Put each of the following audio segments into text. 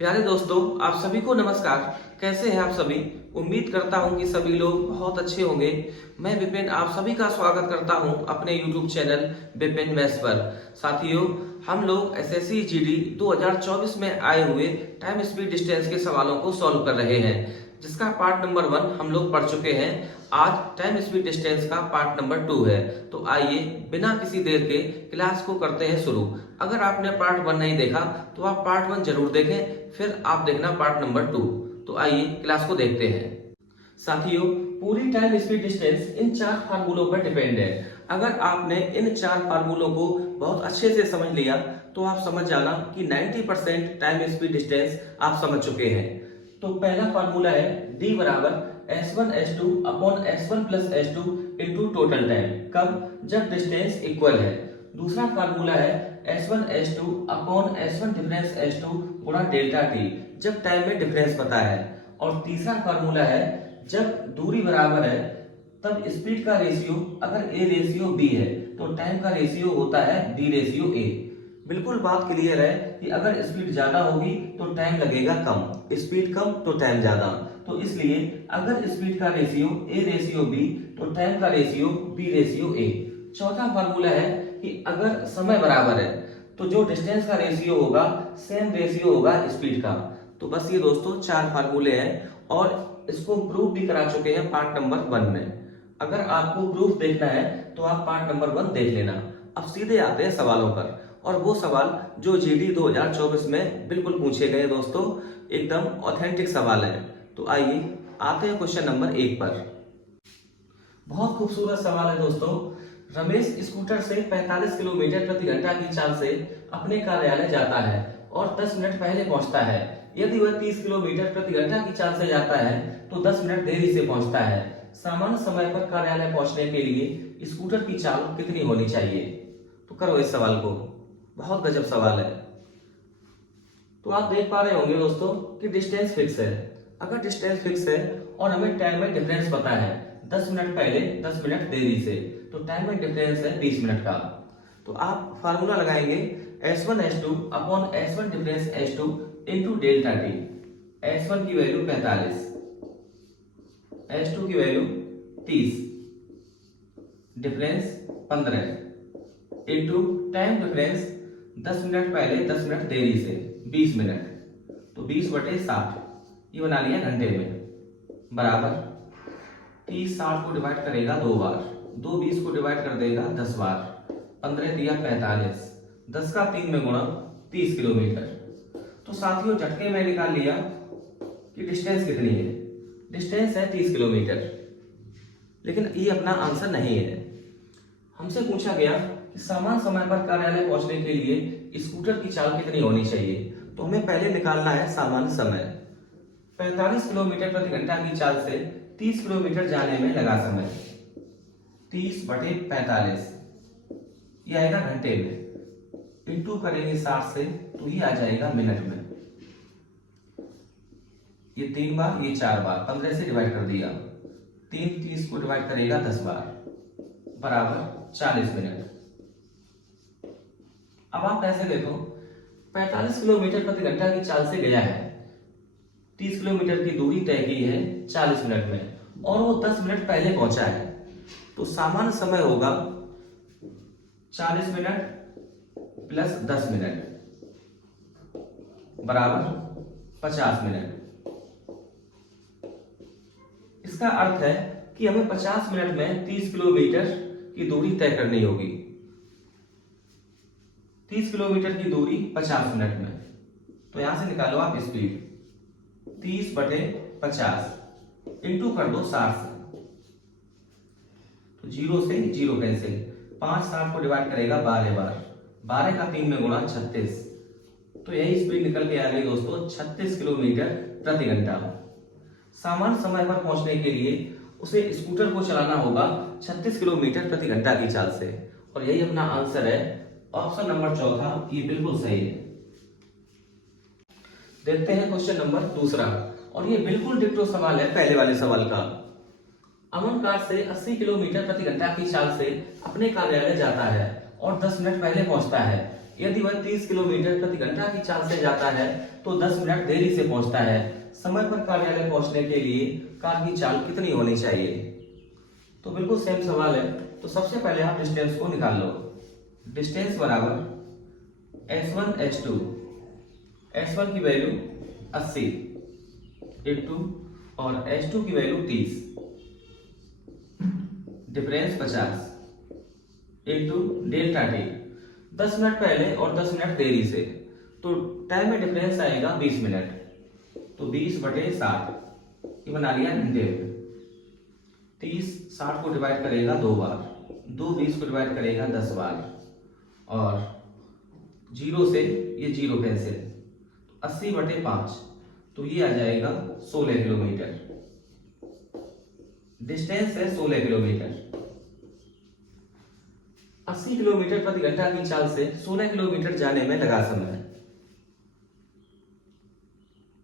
प्यारे दोस्तों, आप सभी को नमस्कार। कैसे हैं आप सभी? उम्मीद करता हूं कि सभी लोग बहुत अच्छे होंगे। मैं विपिन आप सभी का स्वागत करता हूं अपने YouTube चैनल विपिन मैथ्स पर। साथियों, हम लोग एसएससी जीडी 2024 में आए हुए टाइम स्पीड डिस्टेंस के सवालों को सॉल्व कर रहे हैं, जिसका पार्ट नंबर 1 हम लोग पढ़ चुके हैं। आज टाइम स्पीड डिस्टेंस का पार्ट नंबर 2 है। तो आइए बिना किसी देर के क्लास को करते हैं शुरू। अगर आपने पार्ट 1 नहीं देखा तो आप पार्ट 1 जरूर देखें, फिर आप देखना पार्ट नंबर 2। तो आइए क्लास को देखते हैं। साथियों, पूरी टाइम स्पीड डिस्टेंस इन 4 फार्मूलों पर डिपेंड है। अगर आपने इन 4 फार्मूलों को बहुत अच्छे से समझ लिया तो आप समझ जाना कि 90% टाइम स्पीड डिस्टेंस आप समझ चुके हैं। तो पहला फार्मूला है D बराबर S1 S2 upon S1 plus S2 into total time. कब? जब डिस्टेंस इक्वल है। दूसरा फार्मूला है S1 S2 upon S1 difference S2 गुणा डेल्टा T, जब टाइम में डिफरेंस पता है। और तीसरा फार्मूला है जब दूरी बराबर है तब स्पीड का रेशियो अगर A रेशियो B है तो टाइम का रेशियो होता है B रेशियो A। बिल्कुल बात क्लियर है कि अगर स्पीड ज्यादा होगी तो टाइम लगेगा कम, स्पीड कम तो टाइम ज्यादा। तो इसलिए अगर स्पीड का रेशियो A रेशियो B तो टाइम का रेशियो B रेशियो A। चौथा फार्मूला है कि अगर समय बराबर है तो जो डिस्टेंस का रेशियो होगा सेम रेशियो होगा स्पीड का। तो बस ये दोस्तों 4 फार्मूले हैं और इसको प्रूफ भी करा चुके हैं पार्ट नंबर 1 में। अगर आपको प्रूफ देखना है तो आप पार्ट नंबर 1 देख लेना। अब सीधे आते हैं सवालों पर, और वो सवाल जो जीडी 2024 में बिल्कुल पूछे गए दोस्तों, एकदम ऑथेंटिक सवाल है। तो आइए आते हैं क्वेश्चन नंबर 1 पर। बहुत खूबसूरत सवाल है दोस्तों। रमेश स्कूटर से 45 किलोमीटर प्रति घंटा की चाल से अपने कार्यालय जाता है और 10 मिनट पहले पहुंचता है। यदि वह 30 किलोमीटर प्रति घंटा की चाल से जाता है तो 10 मिनट देरी से पहुंचता है। सामान्य समय पर कार्यालय पहुंचने के लिए स्कूटर की चाल कितनी होनी चाहिए? तो करो इस सवाल को। बहुत गजब सवाल है। तो आप देख पा रहे होंगे दोस्तों कि डिस्टेंस फिक्स है। अगर डिस्टेंस फिक्स है और हमें टाइम में डिफरेंस पता है 10 मिनट पहले 10 मिनट देरी से, तो टाइम में डिफरेंस है 20 मिनट का। तो आप फार्मूला लगाएंगे S1 S2 upon S1 difference S2 into delta T। S1 की वैल्यू 45, S2 की value 30, difference 15 into time difference 10 minute पहले 10 मिनट देरी से 20 मिनट, तो 20/60 ये बना लिया घंटे में, बराबर 30 60 को डिवाइड करेगा 2 बार, 2 20 को डिवाइड कर देगा 10 बार, 15 दिया 45, 10 का 3 में गुणा 30 किलोमीटर। तो साथियों झटके में निकाल लिया कि डिस्टेंस कितनी है। डिस्टेंस है 30 किलोमीटर, लेकिन ये अपना आंसर नहीं है। हमसे पूछा गया कि समान समय पर कार्यालय पहुंचने के लिए स्कूटर की चाल कितनी होनी चाहिए। तो हमें पहले निकालना है सामान्य समय। 45 किलोमीटर प्रति घंटा की चाल से 30 किलोमीटर जाने में लगा समय 30/45, ये आएगा घंटे में, इंटू करेंगे 60 से तो ये आ जाएगा मिनट में। ये 3 बार ये 4 बार, 15 से डिवाइड कर दिया, 3 30 को डिवाइड करेगा 10 बार, बराबर 40 मिनट। अब आप ऐसे देखो 45 किलोमीटर प्रति घंटा की चाल से गया है, 30 किलोमीटर की दूरी तय की है 40 मिनट में, और वो 10 मिनट पहले पहुंचा है। तो सामान्य समय होगा 40 मिनट प्लस 10 मिनट बराबर 50 मिनट। इसका अर्थ है कि हमें 50 मिनट में 30 किलोमीटर की दूरी तय करनी होगी। 30 किलोमीटर की दूरी 50 मिनट में, तो यहां से निकालो आप स्पीड 30/50 इंटू कर दो 60 से, तो 0 से 0 कैंसिल, 5 60 को डिवाइड करेगा 12 बार, 12 का 3 में गुणा 36, तो यही स्पीड निकल के आ गई दोस्तों 36 किलोमीटर प्रति घंटा। सामान्य समय पर पहुंचने के लिए उसे स्कूटर को चलाना होगा 36 किलोमीटर प्रति घंटा की चाल से, और यही अपना आंसर है। ऑप्शन नंबर चौथा ये बिल्कुल सही है। देखते हैं क्वेश्चन नंबर दूसरा, और ये बिल्कुल डिक्टो सवाल है पहले वाले सवाल का। अमन कार से 80 किलोमीटर प्रति घंटा की चाल से अपने कार्यालय जाता है और 10 मिनट पहले पहुंचता है। यदि वह 30 किलोमीटर प्रति घंटा की चाल से जाता है तो 10 मिनट देरी से पहुंचता है। समय पर कार्यालय पहुंचने के लिए कार की चाल कितनी होनी चाहिए? तो बिल्कुल सेम सवाल है। तो सबसे पहले आप डिस्टेंस को निकाल लो। डिस्टेंस बराबर S1 S2, S1 की वैल्यू 80 इंटू और S2 की value 30, difference 50 into delta T. 10 minute पहले और 10 मिनट देरी से, तो टाइम में डिफरेंस आएगा 20 मिनट। तो 20/60 ये बना लिया घंटे में। 30 60 को डिवाइड करेगा 2 बार, 2 20 को डिवाइड करेगा 10 बार, और 0 से ये 0 कैंसिल, 80/5, तो ये आ जाएगा 16 किलोमीटर। डिस्टेंस है 16 किलोमीटर। 80 किलोमीटर प्रति घंटा की चाल से 16 किलोमीटर जाने में लगा समय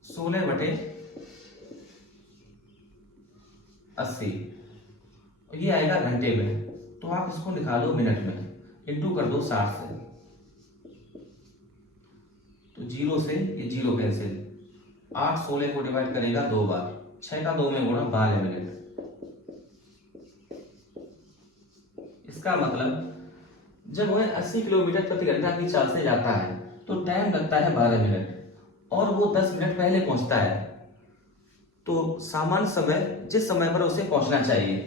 16/80, ये आएगा घंटे में। तो आप इसको निकालो मिनट में, इंटू कर दो 60 से, तो 0 से ये 0 कैंसिल, 8 16 को डिवाइड करेगा 2 बार, 6 का 2 में गुणा 12 मिनट। इसका मतलब जब वह 80 किलोमीटर प्रति घंटा की चाल से जाता है तो टाइम लगता है 12 मिनट, और वो 10 मिनट पहले पहुंचता है। तो सामान्य समय जिस समय पर उसे पहुंचना चाहिए,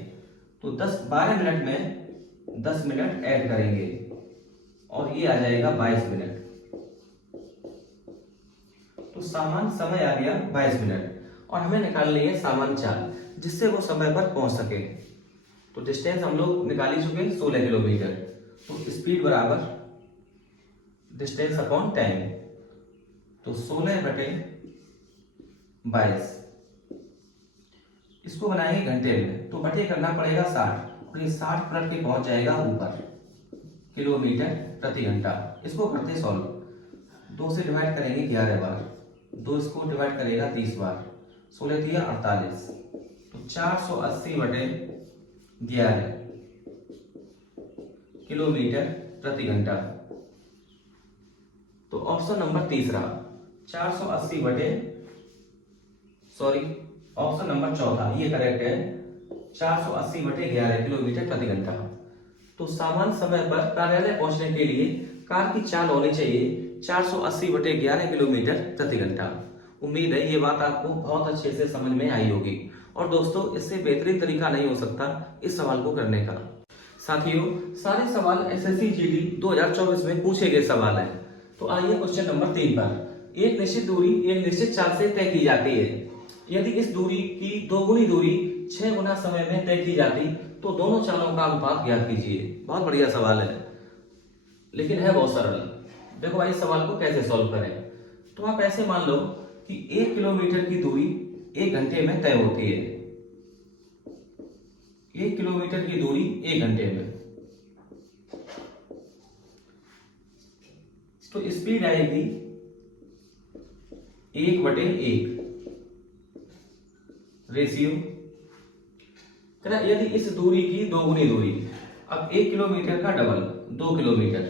तो 12 मिनट में 10 मिनट ऐड करेंगे और ये आ जाएगा 22 मिनट। तो सामान्य समय आ गया 22 मिनट, और हमें निकालनी है सामान्य चाल जिससे वो समय पर पहुंच सके। तो डिस्टेंस हम लोग निकाल ही चुके 16 किलोमीटर। तो स्पीड बराबर डिस्टेंस अपॉन टाइम, तो 16/22, इसको बनाएंगे घंटे में, तो बटे करना पड़ेगा 60, और ये 60 पलट के पहुंच जाएगा ऊपर किलोमीटर प्रति घंटा। इसको करते सॉल्व, 2 से डिवाइड करेंगे 11 बार, 2 इसको डिवाइड करेगा 30 बार, 16 3 48, तो 480/11 किलोमीटर प्रति घंटा। तो ऑप्शन नंबर तीसरा ऑप्शन नंबर चौथा ये करेक्ट है, 480/11 किलोमीटर प्रति घंटा। तो सामान्य समय पर कार्यालय पहुंचने के लिए कार की चाल होनी चाहिए 480/11 किलोमीटर प्रति घंटा। उम्मीद है ये बात आपको बहुत अच्छे से समझ में आई होगी, और दोस्तों इससे बेहतरीन तरीका नहीं हो सकता इस सवाल को करने का। साथियों, सारे सवाल एसएससी जीडी 2024 में पूछे गए सवाल हैं। तो आइए क्वेश्चन नंबर 3 पर। एक निश्चित दूरी एक निश्चित चाल से तय की जाती है। यदि इस दूरी की दोगुनी दूरी 6 गुना समय में तय की जाती तो दोनों चालों का अनुपात ज्ञात कीजिए। बहुत बढ़िया सवाल है, लेकिन है बहुत सरल। देखो भाई, इस सवाल को कैसे सॉल्व करें। तो आप ऐसे मान लो कि 1 किलोमीटर की दूरी 1 घंटे में तय होती है। 1 किलोमीटर की दूरी 1 घंटे में, तो स्पीड आएगी 1/1 रेशियो। यदि इस दूरी की दोगुनी दूरी, अब 1 किलोमीटर का डबल 2 किलोमीटर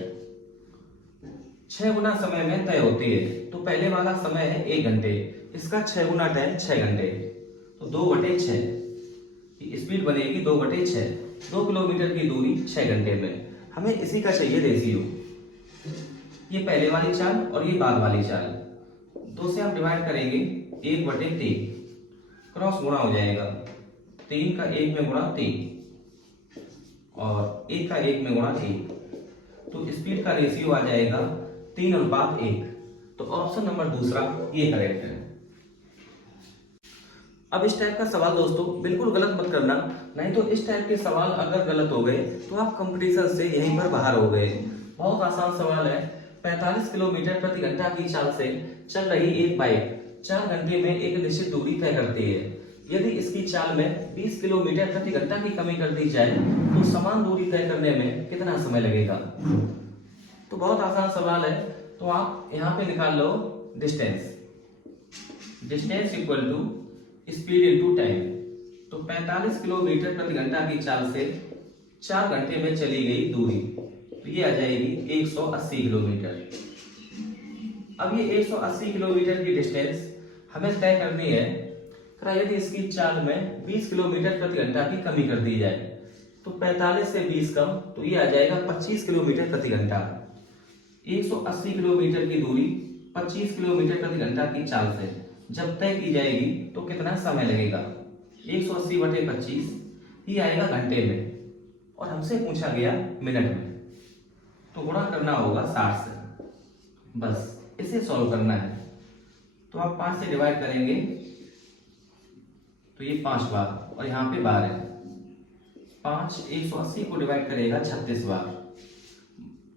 6 गुना समय में तय होती है, तो पहले वाला समय है 1 घंटे, इसका 6 गुना टाइम 6 घंटे, तो 2/6 स्पीड बनेगी 2/6। 2 किलोमीटर की दूरी 6 घंटे में, हमें इसी का चाहिए रेशियो। ये पहले वाली चाल और ये बाद वाली चाल, 2 से हम डिवाइड करेंगे 1/3, क्रॉस गुणा हो जाएगा, 3 का 1 में गुणा 3 और 1 का 1 में गुणा 1, तो स्पीड का रेशियो आ जाएगा 3:1। तो ऑप्शन नंबर दूसरा ये करेक्ट है। अब इस टाइप का सवाल दोस्तों बिल्कुल गलत मत करना, नहीं तो इस टाइप के सवाल अगर गलत हो गए तो आप कंपटीशन से यहीं पर बाहर हो गए। बहुत आसान सवाल है। 45 किलोमीटर प्रति घंटा की चाल से चल रही एक बाइक 4 घंटे में एक निश्चित दूरी तय करती है। यदि इसकी चाल में 20 किलोमीटर प्रति घंटा की कमी कर दी जाए तो समान दूरी तय करने में कितना समय लगेगा। तो बहुत आसान सवाल है। तो आप यहाँ पे निकाल लो distance equal to speed into time. तो 45 किलोमीटर प्रति घंटा की चाल से 4 घंटे में चली गई दूरी, तो ये आ जाएगी 180 किलोमीटर। अब ये 180 किलोमीटर की डिस्टेंस हमें तय करनी है। यदि इसकी चाल में 20 किलोमीटर प्रति घंटा की कमी कर दी जाए तो 45 से 20 कम, तो ये आ जाएगा 25 किलोमीटर प्रति घंटा। 180 किलोमीटर की दूरी 25 किलोमीटर प्रति घंटा की चाल से जब तय की जाएगी तो कितना समय लगेगा? 180 बटे 25 ये आएगा घंटे में, और हमसे पूछा गया मिनट में, तो गुणा करना होगा 60 से। बस इसे सॉल्व करना है। तो आप 5 से डिवाइड करेंगे तो ये 5 बार, और यहाँ पे बार है 5, 180 को डिवाइड करेगा 36 बार,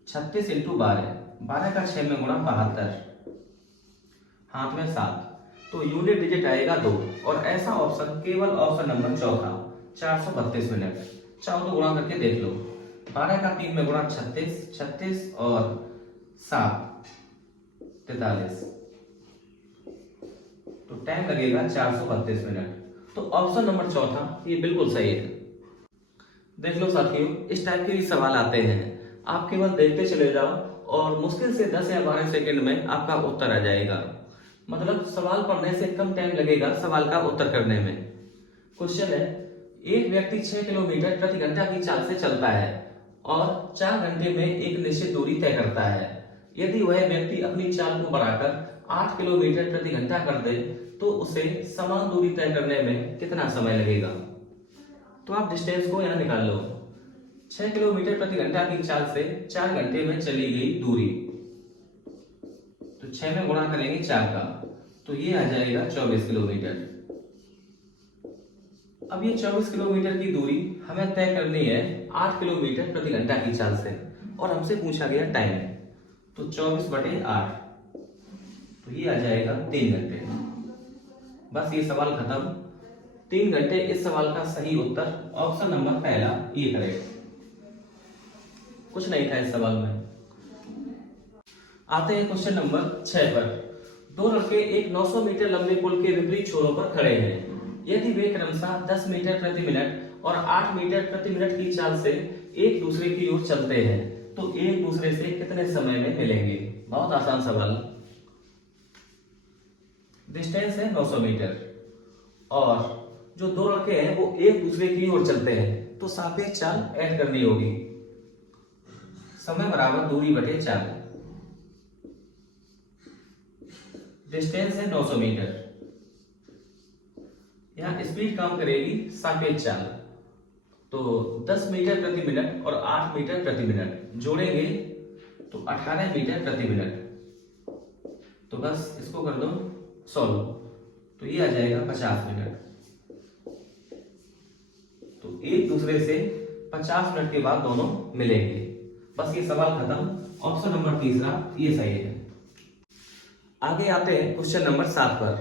36 इंटू 12, 12 का 6 में गुणा 72, हाथ में 7, तो यूनिट डिजिट आएगा 2। और ऐसा ऑप्शन केवल ऑप्शन नंबर चौथा 432 मिनट। चाहो तो गुणा करके देख लो। 12 का 3 में गुणा 36, 36 और 7 43, तो टाइम लगेगा 432 मिनट। तो ऑप्शन नंबर चौथा ये बिल्कुल सही है। देख लो साथियों, इस टाइप के भी सवाल आते हैं, आप केवल देखते चले जाओ और मुश्किल से 10 या 12 सेकंड में आपका उत्तर आ जाएगा। मतलब सवाल पढ़ने से कम टाइम लगेगा सवाल का उत्तर करने में। क्वेश्चन है, एक व्यक्ति 6 किलोमीटर प्रति घंटा की चाल से चलता है और 4 घंटे में एक निश्चित दूरी तय करता है। यदि वह व्यक्ति अपनी चाल को बढ़ाकर 8 किलोमीटर प्रति घंटा कर दे तो उसे समान दूरी तय करने में कितना समय लगेगा? तो आप डिस्टेंस को यहाँ निकाल लो। 6 किलोमीटर प्रति घंटा की चाल से 4 घंटे में चली गई दूरी, तो 6 में गुणा करेंगे 4 का, तो ये आ जाएगा 24 किलोमीटर। अब ये 24 किलोमीटर की दूरी हमें तय करनी है 8 किलोमीटर प्रति घंटा की चाल से, और हमसे पूछा गया टाइम, तो 24 बटे 8, तो ये आ जाएगा 3 घंटे। बस ये सवाल खत्म। 3 घंटे इस सवाल का सही उत्तर ऑप्शन नंबर पहला ये करेगा। कुछ नहीं था इस सवाल में। आते हैं क्वेश्चन नंबर 6 पर। दो लड़के एक 900 मीटर लंबे पुल के विपरीत छोरों पर खड़े हैं। यदि वे क्रमशः 10 मीटर प्रति मिनट और 8 मीटर प्रति मिनट की चाल से एक दूसरे की ओर चलते हैं तो एक दूसरे से कितने समय में मिलेंगे? बहुत आसान सवाल। डिस्टेंस है 900 मीटर और जो दो लड़के हैं वो एक दूसरे की ओर चलते हैं, तो सापेक्ष चाल ऐड करनी होगी। समय बराबर दूरी बटे चाल। डिस्टेंस है 900 मीटर, यहां स्पीड काम करेगी सापेक्ष चाल, तो 10 मीटर प्रति मिनट और 8 मीटर प्रति मिनट जोड़ेंगे तो 18 मीटर प्रति मिनट। तो बस इसको कर दो सॉल्व, तो ये आ जाएगा 50 मिनट। तो एक दूसरे से 50 मिनट के बाद दोनों मिलेंगे। बस ये सवाल खत्म। ऑप्शन नंबर तीसरा ये सही है। आगे आते हैं क्वेश्चन नंबर 7 पर।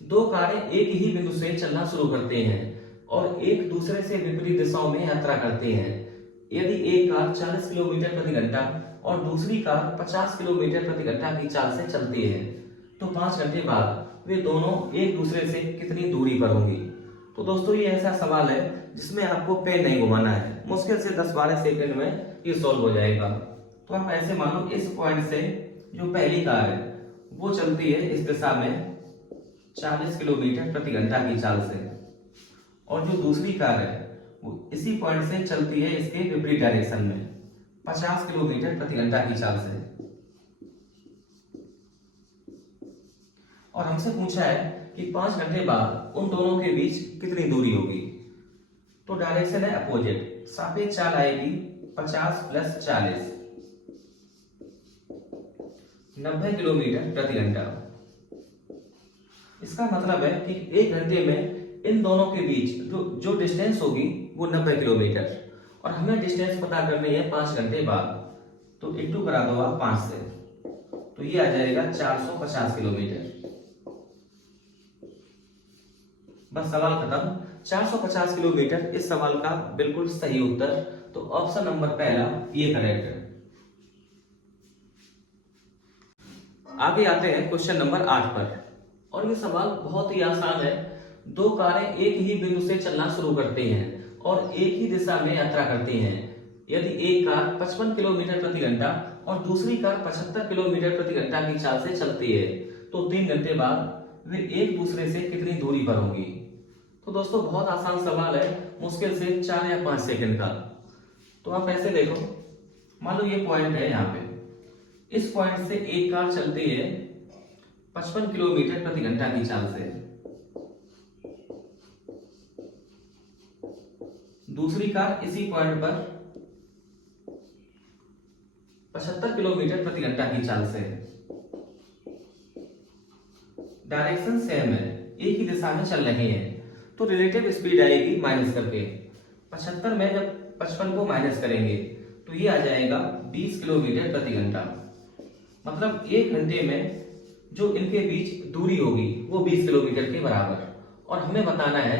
दो कारें एक ही बिंदु से चलना शुरू करते हैं और एक दूसरे से विपरीत दिशाओं में यात्रा करती हैं। यदि एक कार 40 किलोमीटर प्रति घंटा और दूसरी कार 50 किलोमीटर प्रति घंटा की चाल से चलती है तो 5 घंटे बाद वे दोनों एक दूसरे से कितनी दूरी पर होंगी? तो दोस्तों ये ऐसा सवाल है जिसमें आपको पेन नहीं घुमाना है, मुश्किल से 10-12 सेकंड में ये सॉल्व हो जाएगा। तो आप ऐसे मानो इस पॉइंट से जो पहली कार है वो चलती है इस दिशा में 40 किलोमीटर प्रति घंटा की चाल से, और जो दूसरी कार है वो इसी पॉइंट से चलती है इसके विपरीत डायरेक्शन में 50 किलोमीटर प्रति घंटा की चाल से। और हमसे पूछा है कि 5 घंटे बाद उन दोनों के बीच कितनी दूरी होगी? तो डायरेक्शन है अपोजिट, सापेक्ष चाल आएगी 50 + 40, 90 किलोमीटर प्रति घंटा। इसका मतलब है कि 1 घंटे में इन दोनों के बीच जो डिस्टेंस होगी वो 90 किलोमीटर, और हमें डिस्टेंस पता करनी है 5 घंटे बाद, तो इंटू करा दो आप 5 से, तो ये आ जाएगा 450 किलोमीटर। बस सवाल खत्म। 450 किलोमीटर इस सवाल का बिल्कुल सही उत्तर, तो ऑप्शन नंबर पहला ये करेक्ट है। आगे आते हैं क्वेश्चन नंबर 8 पर, और ये सवाल बहुत ही आसान है। दो कारें एक ही बिंदु से चलना शुरू करती हैं और एक ही दिशा में यात्रा करती हैं। यदि एक कार 55 किलोमीटर प्रति घंटा और दूसरी कार 75 किलोमीटर प्रति घंटा की चाल से चलती है, तो 3 घंटे बाद वे एक दूसरे से कितनी दूरी पर होंगी? तो दोस्तों बहुत आसान सवाल है, मुश्किल से 4 या 5 सेकंड का। तो आप ऐसे देखो, मान लो ये पॉइंट है, यहाँ पे इस पॉइंट से एक कार चलती है 55 किलोमीटर प्रति घंटा की चाल से, दूसरी कार इसी पॉइंट पर 75 किलोमीटर प्रति घंटा की चाल से। डायरेक्शन सेम है, एक ही दिशा में चल रहे हैं, तो रिलेटिव स्पीड आएगी माइनस करके। 75 में जब 55 को माइनस करेंगे तो ये आ जाएगा 20 किलोमीटर प्रति घंटा। मतलब 1 घंटे में जो इनके बीच दूरी होगी वो 20 किलोमीटर के बराबर, और हमें बताना है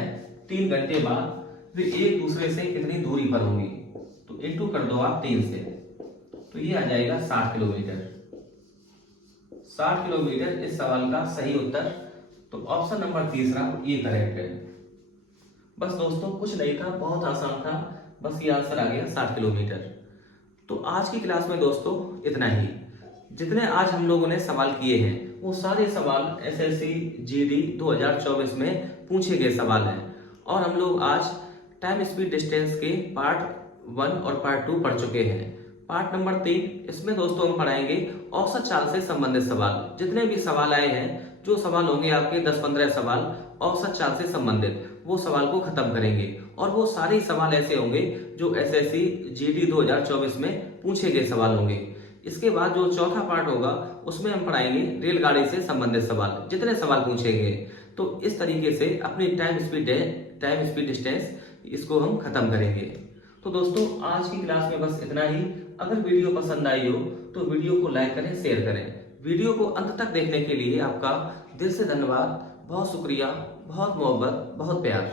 3 घंटे बाद वे एक दूसरे से कितनी दूरी पर होंगी। तो इंटू कर दो आप 3 से, तो ये आ जाएगा 60 किलोमीटर। 60 किलोमीटर इस सवाल का सही उत्तर। तो ऑप्शन नंबर तीसरा ये करेक्ट है। बस दोस्तों कुछ नहीं था, बहुत आसान था, बस ये आंसर आ गया 60 किलोमीटर। तो आज की क्लास में दोस्तों इतना ही। जितने आज हम लोगों ने सवाल किए हैं वो सारे सवाल एसएससी जीडी 2024 में पूछे गए सवाल हैं, और हम लोग आज टाइम स्पीड डिस्टेंस के पार्ट 1 और पार्ट 2 पढ़ चुके हैं। पार्ट नंबर 3 इसमें दोस्तों हम पढ़ाएंगे औसत चाल से संबंधित सवाल। जितने भी सवाल आए हैं, जो सवाल होंगे आपके 10-15 सवाल औसत चाल से संबंधित, वो सवाल को खत्म करेंगे, और वो सारे सवाल ऐसे होंगे जो एसएससी जीडी 2024 में पूछे गए सवाल होंगे। इसके बाद जो चौथा पार्ट होगा उसमें हम पढ़ाएंगे रेलगाड़ी से संबंधित सवाल, जितने सवाल पूछे गए। तो इस तरीके से अपनी टाइम स्पीड डिस्टेंस इसको हम खत्म करेंगे। तो दोस्तों आज की क्लास में बस इतना ही। अगर वीडियो पसंद आई हो तो वीडियो को लाइक करें, शेयर करें। वीडियो को अंत तक देखने के लिए आपका दिल से धन्यवाद, बहुत शुक्रिया, बहुत मोहब्बत, बहुत प्यार।